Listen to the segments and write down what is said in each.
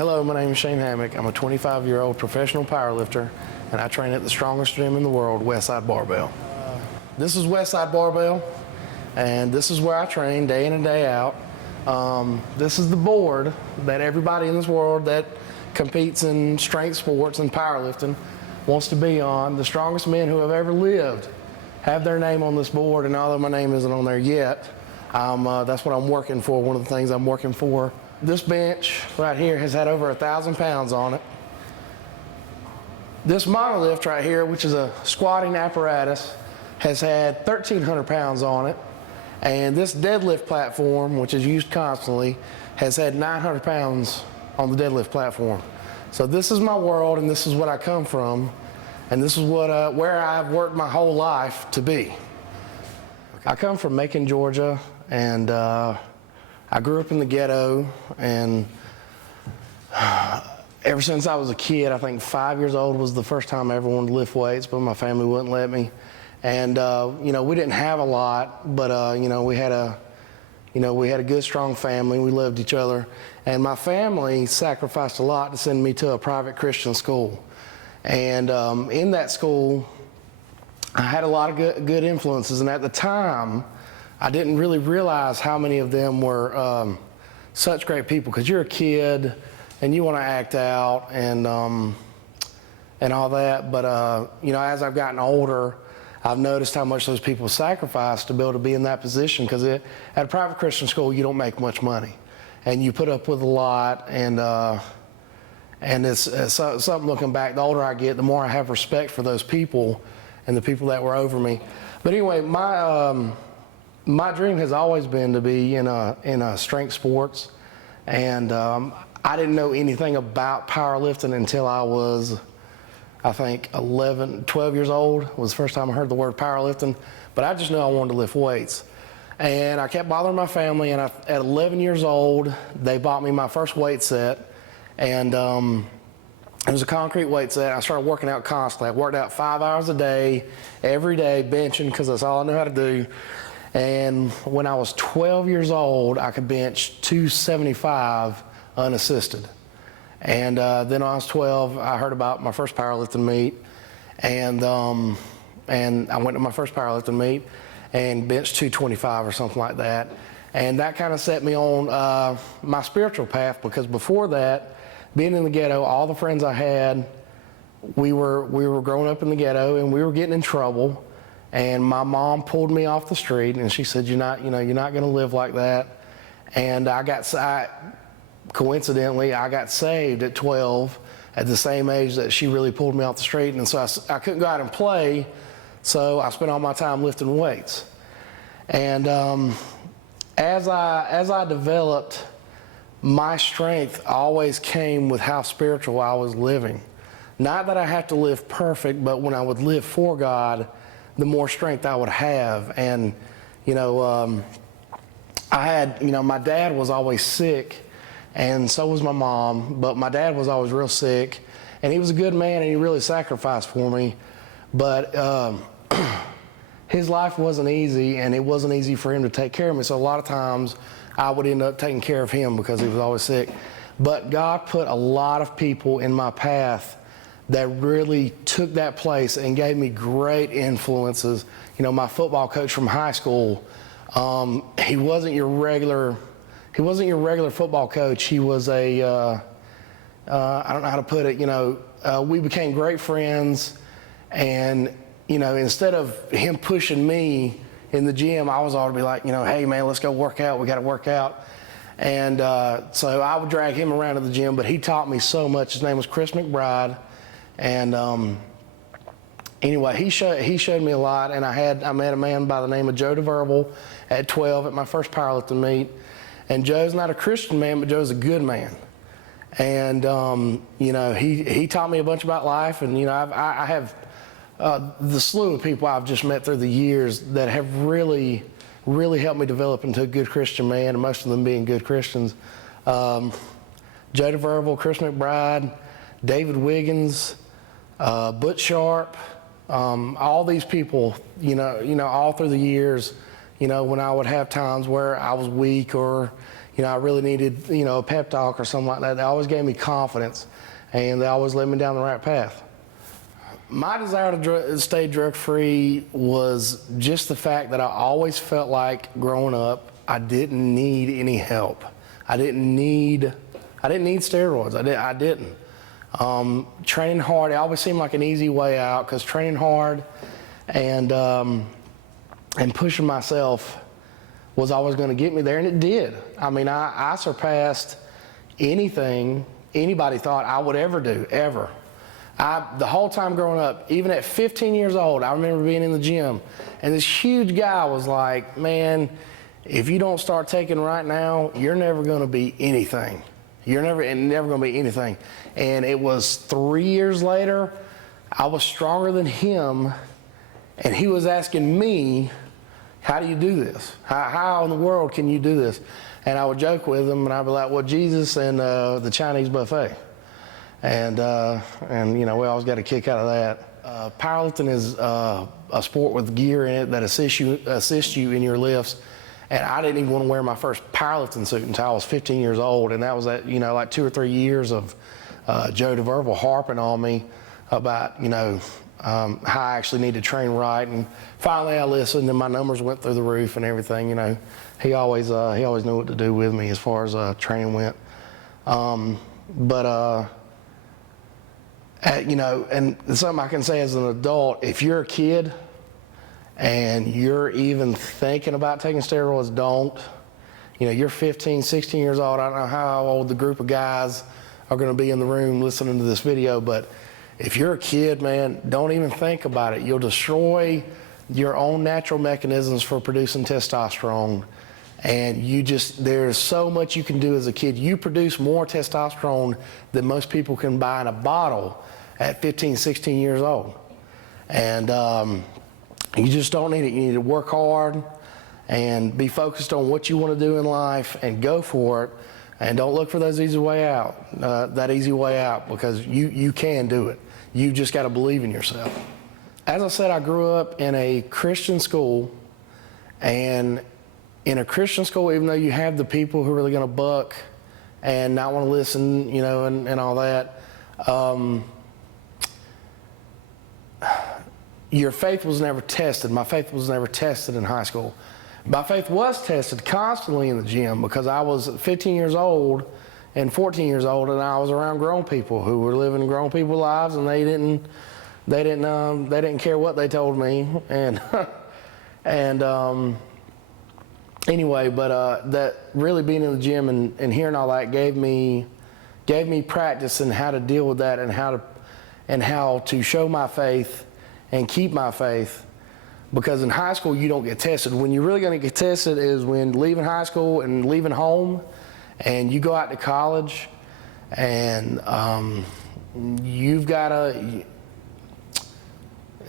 Hello, my name is Shane Hammock. I'm a 25-year-old professional powerlifter, and I train at the strongest gym in the world, Westside Barbell. This is Westside Barbell, and this is where I train day in and day out. This is the board that everybody in this world that competes in strength sports and powerlifting wants to be on. The strongest men who have ever lived have their name on this board, and although my name isn't on there yet, that's what I'm working for, one of the things I'm working for. This bench right here has had over 1,000 pounds on it. This monolift right here, which is a squatting apparatus, has had 1,300 pounds on it. And this deadlift platform, which is used constantly, has had 900 pounds on the deadlift platform. So this is my world, and this is what I come from, and this is what where I've worked my whole life to be. I come from Macon, Georgia, and I grew up in the ghetto, and ever since I was a kid, I think 5 years old was the first time I ever wanted to lift weights, but my family wouldn't let me. And you know, we didn't have a lot, but you know, we had a good, strong family. We loved each other, and my family sacrificed a lot to send me to a private Christian school. And in that school, I had a lot of good influences, and at the time, I didn't really realize how many of them were such great people, because you're a kid and you want to act out and all that. But you know, as I've gotten older, I've noticed how much those people sacrificed to be able to be in that position, because at a private Christian school, you don't make much money, and you put up with a lot. And it's something, looking back, the older I get, the more I have respect for those people and the people that were over me. But anyway, my dream has always been to be in strength sports, and I didn't know anything about powerlifting until I was, I think, 12 years old was the first time I heard the word powerlifting. But I just knew I wanted to lift weights, and I kept bothering my family. And at 11 years old, they bought me my first weight set, and it was a concrete weight set. I started working out constantly. I worked out 5 hours a day, every day, benching, because that's all I knew how to do. And when I was 12 years old, I could bench 275 unassisted. And then when I was 12, I heard about my first powerlifting meet, and I went to my first powerlifting meet and benched 225 or something like that. And that kind of set me on my spiritual path, because before that, being in the ghetto, all the friends I had, we were growing up in the ghetto, and we were getting in trouble. And my mom pulled me off the street, and she said, you're not going to live like that. And coincidentally, I got saved at 12, at the same age that she really pulled me off the street. And so I couldn't go out and play, so I spent all my time lifting weights. And as I developed, my strength always came with how spiritual I was living. Not that I had to live perfect, but when I would live for God, the more strength I would have. And I had, my dad was always sick, and so was my mom, but my dad was always real sick, and he was a good man, and he really sacrificed for me. But his life wasn't easy, and it wasn't easy for him to take care of me, so a lot of times I would end up taking care of him because he was always sick. But God put a lot of people in my path that really took that place and gave me great influences. My football coach from high school, he wasn't your regular football coach. He was I don't know how to put it, we became great friends, and instead of him pushing me in the gym, I was always be like, hey man, let's go work out, we got to work out. And so I would drag him around to the gym, but he taught me so much. His name was Chris McBride. And anyway, he showed me a lot, and I met a man by the name of Joe DeVerbal at 12 at my first powerlifting meet. And Joe's not a Christian man, but Joe's a good man. And he taught me a bunch about life, and I have the slew of people I've just met through the years that have really helped me develop into a good Christian man, and most of them being good Christians. Joe DeVerbal, Chris McBride, David Wiggins, Butch Sharp, all these people, all through the years, when I would have times where I was weak, or, I really needed, a pep talk or something like that. They always gave me confidence, and they always led me down the right path. My desire to stay drug-free was just the fact that I always felt like growing up, I didn't need any help. I didn't need steroids. I didn't. Training hard, it always seemed like an easy way out, because training hard and pushing myself was always going to get me there, and it did. I mean, I surpassed anything anybody thought I would ever do, ever. The whole time growing up, even at 15 years old, I remember being in the gym, and this huge guy was like, man, if you don't start taking right now, you're never going to be anything. You're never going to be anything. And it was 3 years later, I was stronger than him, and he was asking me, how do you do this? How in the world can you do this? And I would joke with him, and I'd be like, well, Jesus and the Chinese buffet. And we always got a kick out of that. Powerlifting is a sport with gear in it that assists you in your lifts. And I didn't even want to wear my first powerlifting suit until I was 15 years old. And that was at, like 2 or 3 years of Joe DeVerval harping on me about, how I actually need to train right. And finally I listened, and my numbers went through the roof and everything. He always knew what to do with me as far as training went. And something I can say as an adult, if you're a kid and you're even thinking about taking steroids, don't. You're 15, 16 years old. I don't know how old the group of guys are going to be in the room listening to this video, but if you're a kid, man, don't even think about it. You'll destroy your own natural mechanisms for producing testosterone. And there's so much you can do as a kid. You produce more testosterone than most people can buy in a bottle at 15, 16 years old. And you just don't need it. You need to work hard and be focused on what you want to do in life and go for it. And don't look for that easy way out, because you can do it. You just got to believe in yourself. As I said, I grew up in a Christian school, and in a Christian school, even though you have the people who are really going to buck and not want to listen, and all that, your faith was never tested. My faith was never tested in high school. My faith was tested constantly in the gym, because I was 15 years old and 14 years old, and I was around grown people who were living grown people lives, and they didn't care what they told me, and anyway, but that really being in the gym and hearing all that gave me practice in how to deal with that, and how to show my faith and keep my faith. Because in high school, you don't get tested. When you're really going to get tested is when leaving high school and leaving home, and you go out to college, and you've got to,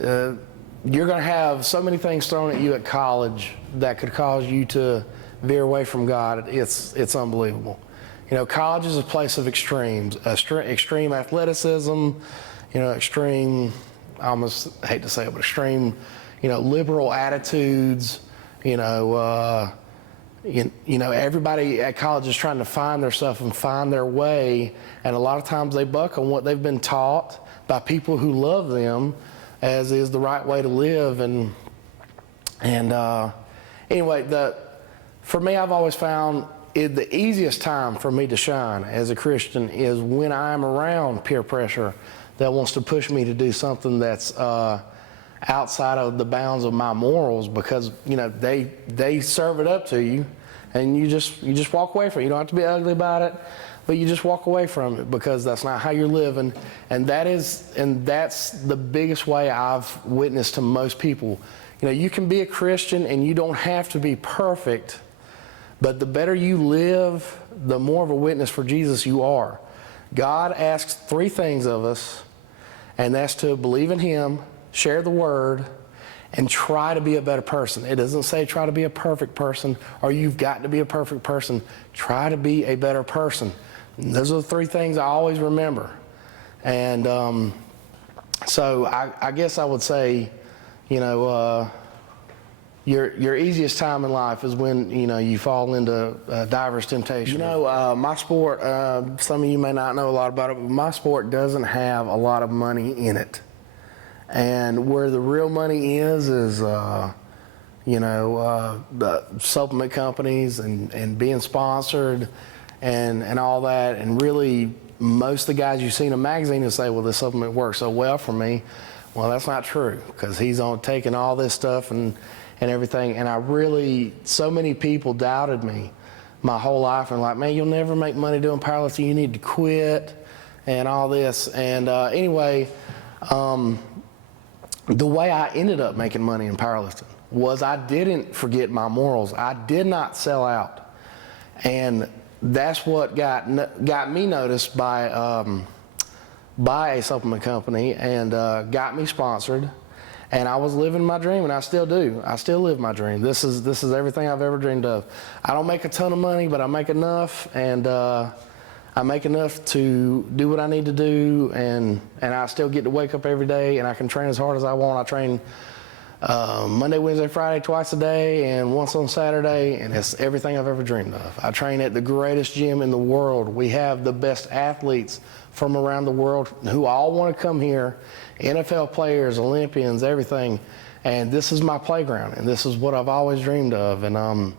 you're going to have so many things thrown at you at college that could cause you to veer away from God. It's unbelievable. College is a place of extremes, extreme athleticism, extreme, I almost hate to say it, but extreme, liberal attitudes. Everybody at college is trying to find their stuff and find their way, and a lot of times they buck on what they've been taught by people who love them as is the right way to live. And anyway, for me, I've always found the easiest time for me to shine as a Christian is when I'm around peer pressure that wants to push me to do something that's outside of the bounds of my morals, because they serve it up to you, and you just walk away from it. You don't have to be ugly about it, but you just walk away from it, because that's not how you're living. And that's the biggest way I've witnessed to most people. You can be a Christian and you don't have to be perfect, but the better you live, the more of a witness for Jesus you are. God asks 3 things of us, and that's to believe in Him, share the Word, and try to be a better person. It doesn't say try to be a perfect person, or you've got to be a perfect person. Try to be a better person. And those are the 3 things I always remember. And so I guess I would say, your easiest time in life is when you fall into diverse temptation. My sport. Some of you may not know a lot about it, but my sport doesn't have a lot of money in it. And where the real money is the supplement companies and being sponsored and all that. And really, most of the guys you see in a magazine will say, well, this supplement works so well for me. Well, that's not true, because he's on taking all this stuff and everything. And so many people doubted me my whole life and like, man, you'll never make money doing powerlifting. You need to quit and all this. And anyway, the way I ended up making money in powerlifting was I didn't forget my morals. I did not sell out. And that's what got me noticed by a supplement company and got me sponsored. And I was living my dream, and I still do. I still live my dream. This is everything I've ever dreamed of. I don't make a ton of money, but I make enough, and I make enough to do what I need to do, and I still get to wake up every day, and I can train as hard as I want. I train Monday, Wednesday, Friday, twice a day, and once on Saturday, and it's everything I've ever dreamed of. I train at the greatest gym in the world. We have the best athletes from around the world who all want to come here, NFL players, Olympians, everything, and this is my playground, and this is what I've always dreamed of. And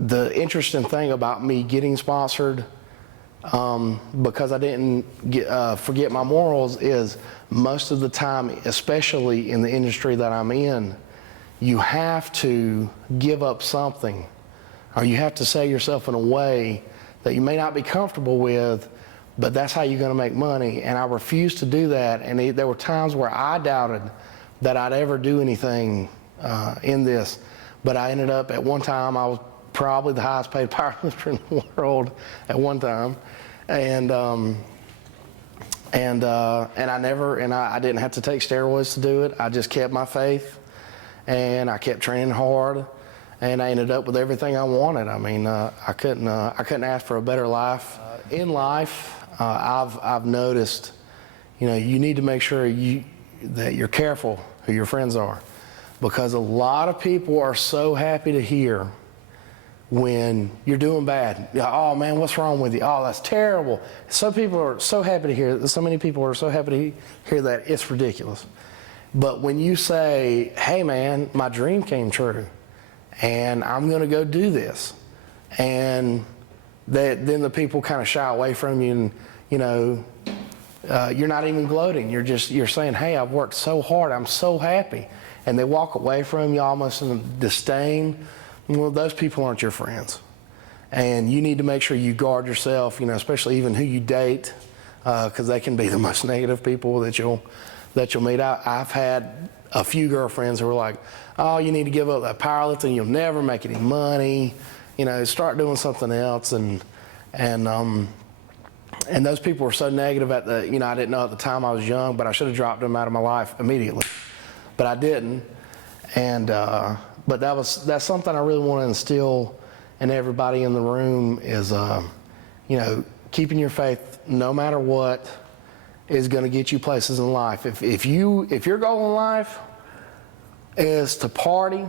the interesting thing about me getting sponsored, because I didn't forget my morals, is most of the time, especially in the industry that I'm in, you have to give up something, or you have to sell yourself in a way that you may not be comfortable with, but that's how you're going to make money. And I refused to do that. And there were times where I doubted that I'd ever do anything in this. But I ended up, at one time, I was probably the highest paid powerlifter in the world at one time. And I didn't have to take steroids to do it. I just kept my faith, and I kept training hard, and I ended up with everything I wanted. I mean, I couldn't ask for a better life. In life, I've noticed, you need to make sure that you're careful who your friends are, because a lot of people are so happy to hear when you're doing bad. Oh man, what's wrong with you? Oh, that's terrible. Some people are so happy to hear, so many people are so happy to hear that it's ridiculous. But when you say, hey man, my dream came true, and I'm going to go do this, and then the people kind of shy away from you, and you're not even gloating. You're saying, hey, I've worked so hard, I'm so happy, and they walk away from you almost in disdain. Well, those people aren't your friends, and you need to make sure you guard yourself. Especially even who you date, because they can be the most negative people that you'll meet. I've had a few girlfriends who were like, oh, you need to give up that powerlifting, you'll never make any money, start doing something else. And those people were so negative I didn't know at the time. I was young, but I should have dropped them out of my life immediately, but I didn't. And but that's something I really want to instill in everybody in the room is keeping your faith no matter what is going to get you places in life. If your goal in life is to party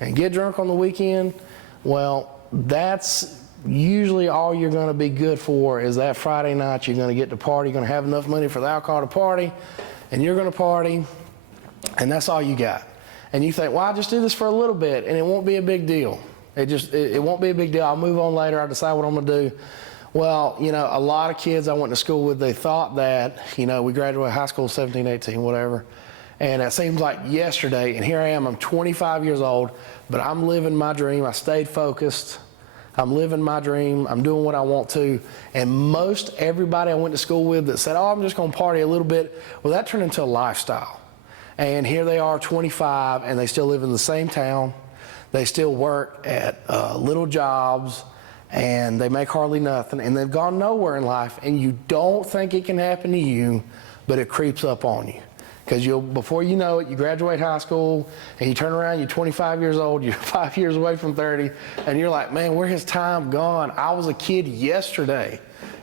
and get drunk on the weekend, well, that's usually all you're going to be good for is that Friday night. You're going to get to party, you're going to have enough money for the alcohol to party, and you're going to party, and that's all you got. And you think, well, I'll just do this for a little bit, and it won't be a big deal. It won't be a big deal. I'll move on later. I'll decide what I'm going to do. Well, a lot of kids I went to school with, they thought that, we graduated high school 17, 18, whatever. And it seems like yesterday, and here I am, I'm 25 years old, but I'm living my dream. I stayed focused. I'm living my dream. I'm doing what I want to. And most everybody I went to school with that said, oh, I'm just going to party a little bit, well, that turned into a lifestyle. And here they are, 25, and they still live in the same town. They still work at little jobs, and they make hardly nothing, and they've gone nowhere in life. And you don't think it can happen to you, but it creeps up on you. Because before you know it, you graduate high school, and you turn around, you're 25 years old, you're 5 years away from 30, and you're like, man, where has time gone? I was a kid yesterday.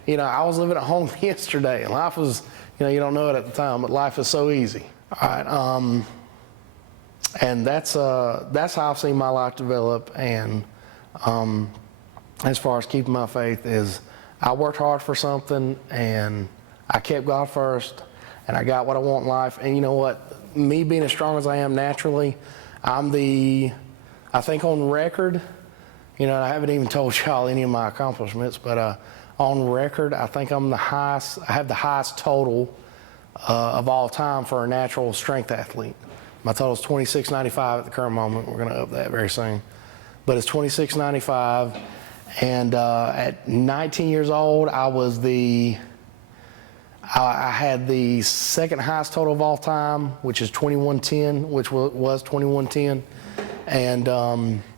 I was living at home yesterday, and life was you don't know it at the time, but life is so easy. All right, and that's how I've seen my life develop. And as far as keeping my faith is, I worked hard for something, and I kept God first, and I got what I want in life. And you know what? Me being as strong as I am naturally, I think on record, I haven't even told y'all any of my accomplishments, but on record, I think I have the highest total of all time for a natural strength athlete. My total is 2695 at the current moment. We're going to up that very soon. But it's 2695. And at 19 years old, I had the second highest total of all time, which is 2110, which was 2110. And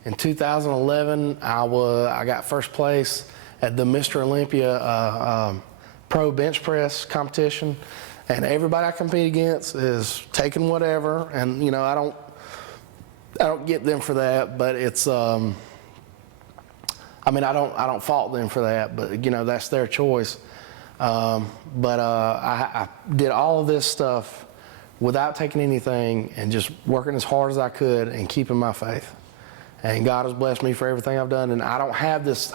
in 2011, I got first place at the Mr. Olympia Pro Bench Press competition. And everybody I compete against is taking whatever, and I don't get them for that, but it's I don't fault them for that, but that's their choice. But I did all of this stuff without taking anything and just working as hard as I could and keeping my faith. And God has blessed me for everything I've done. And I don't have this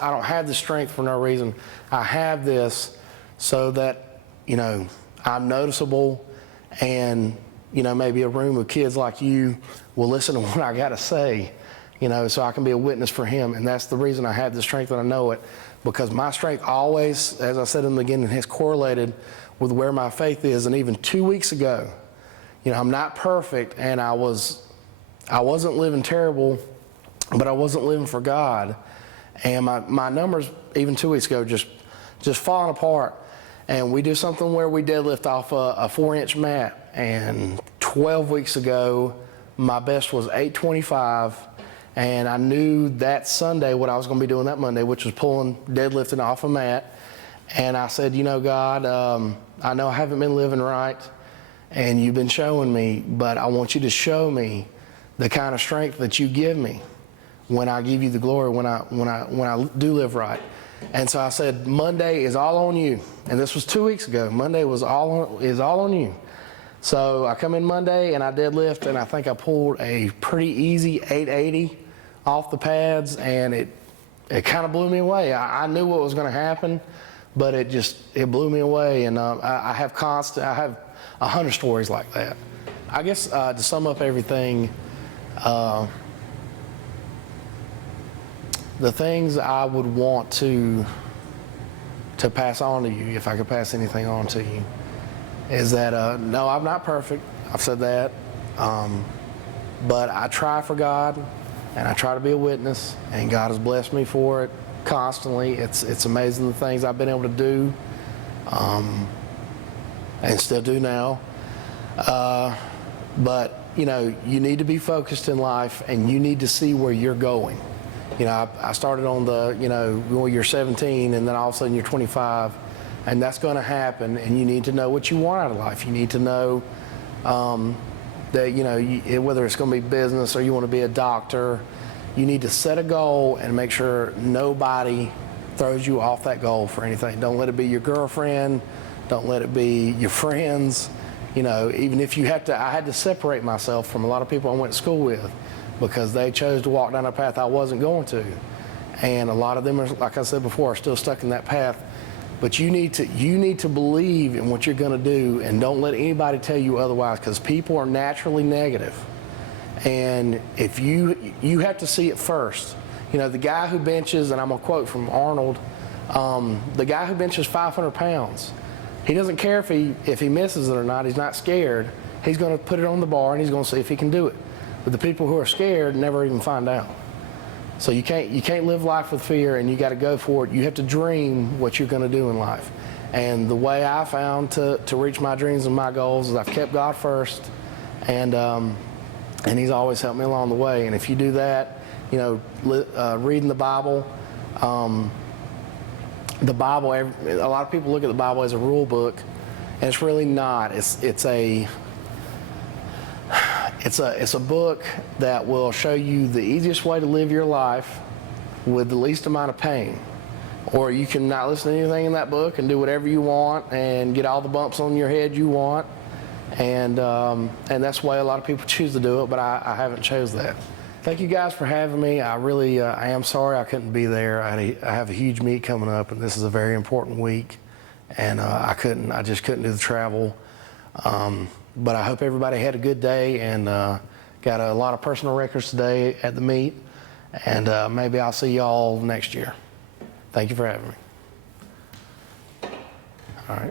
strength for no reason. I have this so that I'm noticeable, and maybe a room of kids like you will listen to what I got to say, so I can be a witness for Him. And that's the reason I have the strength that I know it, because my strength always, as I said in the beginning, has correlated with where my faith is. And even 2 weeks ago, I'm not perfect, and I wasn't living terrible, but I wasn't living for God. And my numbers even 2 weeks ago just falling apart. And we do something where we deadlift off a 4-inch mat. And 12 weeks ago, my best was 825. And I knew that Sunday what I was going to be doing that Monday, which was deadlifting off a mat. And I said, God, I know I haven't been living right, and you've been showing me, but I want you to show me the kind of strength that you give me when I give you the glory, when I do live right. And so I said, Monday is all on you. And this was 2 weeks ago. Monday is all on you. So I come in Monday and I deadlift, and I think I pulled a pretty easy 880 off the pads, and it kind of blew me away. I knew what was going to happen, but it blew me away. And I have 100 stories like that. I guess to sum up everything, the things I would want to pass on to you, if I could pass anything on to you, is that no, I'm not perfect. I've said that, but I try for God, and I try to be a witness, and God has blessed me for it constantly. It's amazing the things I've been able to do, and still do now. But you need to be focused in life, and you need to see where you're going. I started on you're 17, and then all of a sudden you're 25, and that's going to happen. And you need to know what you want out of life. You need to know that whether it's going to be business or you want to be a doctor, you need to set a goal and make sure nobody throws you off that goal for anything. Don't let it be your girlfriend. Don't let it be your friends. Even if I had to separate myself from a lot of people I went to school with, because they chose to walk down a path I wasn't going to. And a lot of them are, like I said before, are still stuck in that path. But you need to believe in what you're going to do, and don't let anybody tell you otherwise, because people are naturally negative. And if you have to see it first. The guy who benches, and I'm going to quote from Arnold, the guy who benches 500 pounds, he doesn't care if he misses it or not. He's not scared. He's going to put it on the bar, and he's going to see if he can do it. But the people who are scared never even find out. So you can't live life with fear, and you got to go for it. You have to dream what you're going to do in life. And the way I found to reach my dreams and my goals is I've kept God first, and He's always helped me along the way. And if you do that, reading the Bible, a lot of people look at the Bible as a rule book, and it's really not. It's a book that will show you the easiest way to live your life with the least amount of pain. or you can not listen to anything in that book and do whatever you want and get all the bumps on your head you want. And that's why a lot of people choose to do it, but I haven't chose that. Thank you guys for having me. I really, I am sorry I couldn't be there. I have a huge meet coming up, and this is a very important week, and I just couldn't do the travel. But I hope everybody had a good day and got a lot of personal records today at the meet, and maybe I'll see y'all next year. Thank you for having me. All right.